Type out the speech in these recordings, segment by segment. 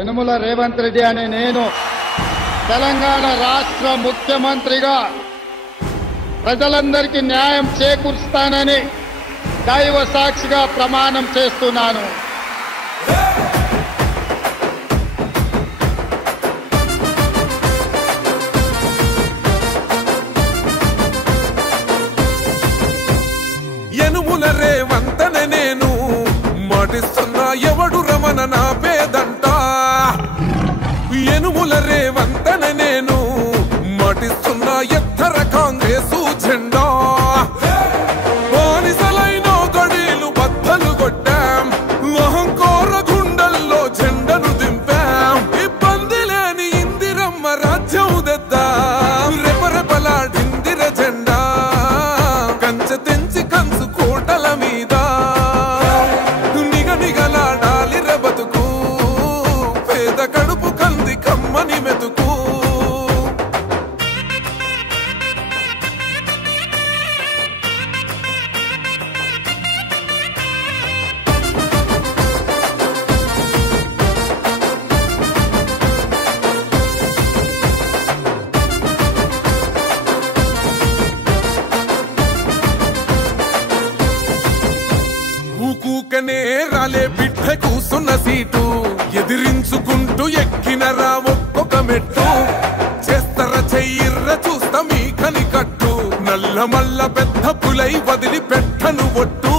యనుమల రేవంత్ రెడ్డి అనే నేను తెలంగాణ రాష్ట్ర ముఖ్యమంత్రిగా ప్రజలందరికీ న్యాయం చేకూరుస్తానని దైవ సాక్షిగా ప్రమాణం చేస్తున్నాను. యనుమల రేవంత్ అనే నేను మాటిస్తున్నా ఎవడు రమణ నా పేదంట. యనుమల రేవంత్ అనే నేను మాటిస్తున్నా ఎత్తర కాంగ్రెసు జెండా. బానిసలైన గడీలు బద్దలు కొట్టాం, అహంకార గుండెల్లో జెండను దింపాం. ఇబ్బంది లేని ఇందిరమ్మ రాజ్యం తెద్దాం, రెపరెపలాడిందిర జెండా. కంచె తెంచి కంచు కోటల మీద నిగనిగలాడాలి బతుకు, పేద కడుపు కంది కమ్మని మెతుకు. ఊకూకనే రాలే బిడ్డ కూసున్న సీటు, ఎదిరించుకుంటూ ఎక్కినరా ఒక్కొక్క మెట్టు. చేస్తర చెయ్యిర్ర చూస్తా మీ కని కట్టు, నల్ల మల్ల పెద్ద పులై వదిలి పెట్టను ఒట్టు.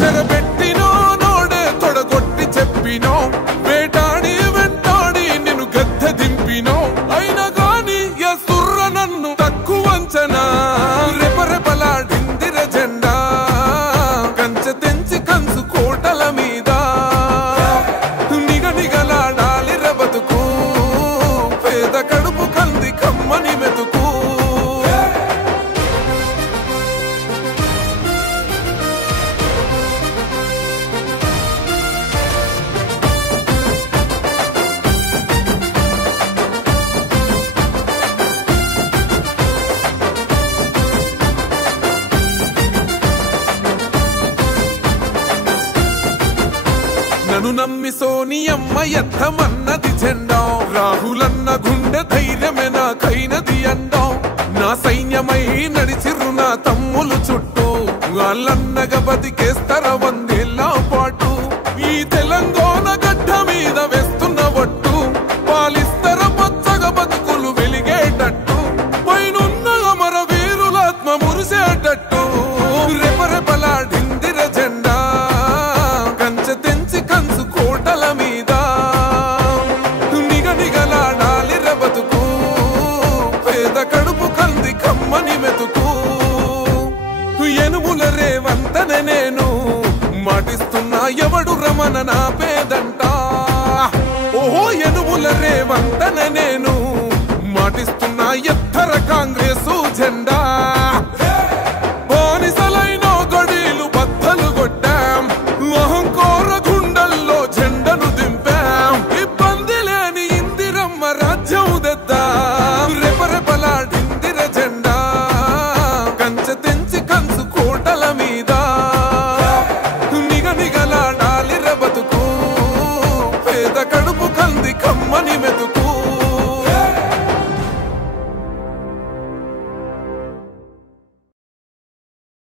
చెరబెట్టినో నోడే తొడగొట్టి చెప్పినో, వేటాడి వెంటాడి నిన్ను గద్దె దింపినో. అయినా గాని ఎసుర్ర నన్ను తక్కువ అంచనా, రెపరెపలాడిందిర జెండా. కంచె తెంచి కంచు కోటల మీద నిగనిగలాడాలి బతుకు, పేద కడుపు కంది కమ్మని మెతుకు. నన్ను నమ్మి సోనియమ్మ ఎత్తమన్నది జెండా, రాహులన్న గుండె ధైర్యమే నాకైనది అండా. నా సైన్యమై నడిచిర్రు నా తమ్ములు చుట్టూ, వాళ్ళన్నగా బతికేస్తర వందేళ్ల పాటు. ఈ తెలంగాణ గడ్డ మీద వేస్తున్న ఒట్టు, పాలిస్తర పచ్చగా బతుకులు వెలిగేటట్టు. పైనున్న అమర వీరులాత్మ మురిసేటట్టు, రెపరెపలాడిందిర జెండా. కంచె తెంచి కంచు కోటల మీద నిగనిగలాడాలి బతుకు, పేద కడుపు కంది కమ్మని మెతుకు. యనుమల రేవంత్ అనే నేను మాటిస్తున్నా ఎవడు రమణ నా పేదంట. ఓహో యనుమల రేవంత్ అనే నేను మాటిస్తున్నా ఎత్తర కాంగ్రెసు జెండా.